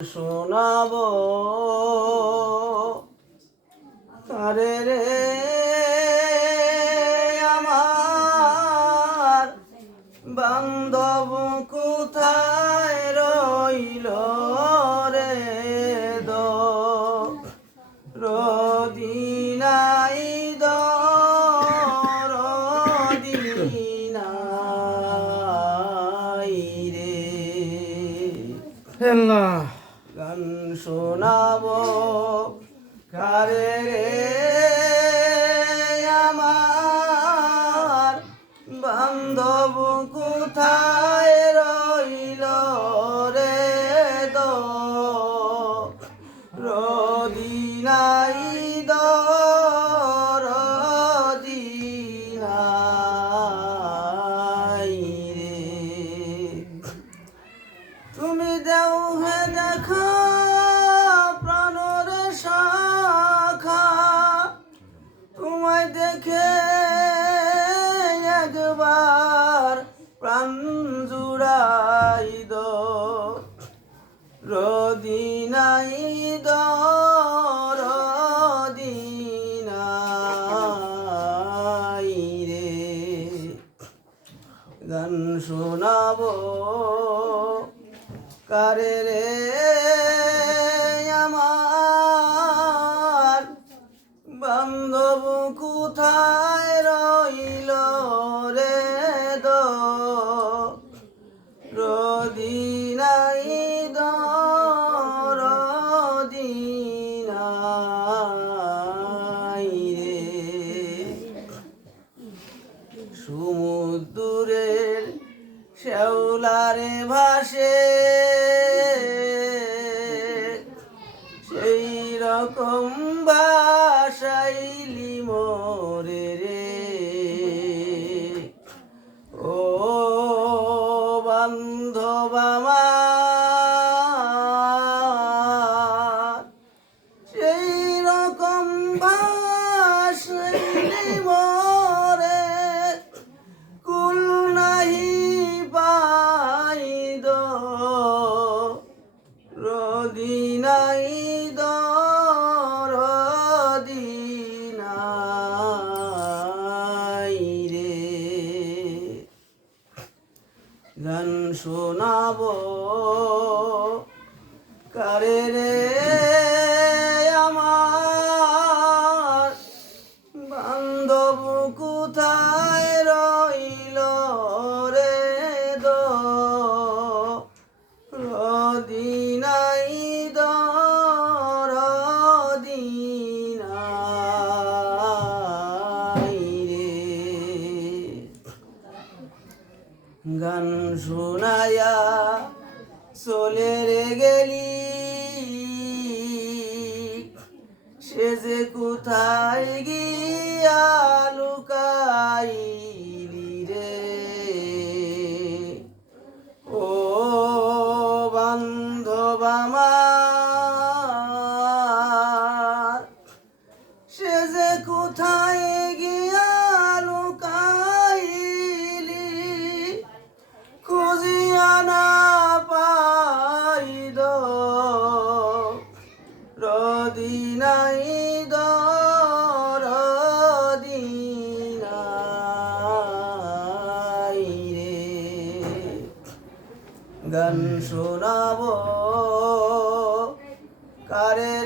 শোনাব। আরে রে আমার বান্ধব কোথায় রইল রে দো? রদিনাই দো রদিনাই রে। আল্লাহ শোনাব। কারে রে আমার বান্ধব কোথায় রইল রে দো রদিনাই দো তুমি দেও হে দেখা প্রাণ জুড়াই দো, রদিনাই দো, রদিনাই রে। গান শোনাবো, কারে রে আমার? বান্ধব কোথায় রইল রে দো? শ্যাওলারে ভাসে সেই রকম ভাসাইলি মোরে রে। ও বান্ধব সেই রকম ভাসাইলি মোরে গান শোনাবো। কারে রে? গান শোনায়া চলে রে গেলি। সে যে কোথায় গিয়া গান শোনাব। কারে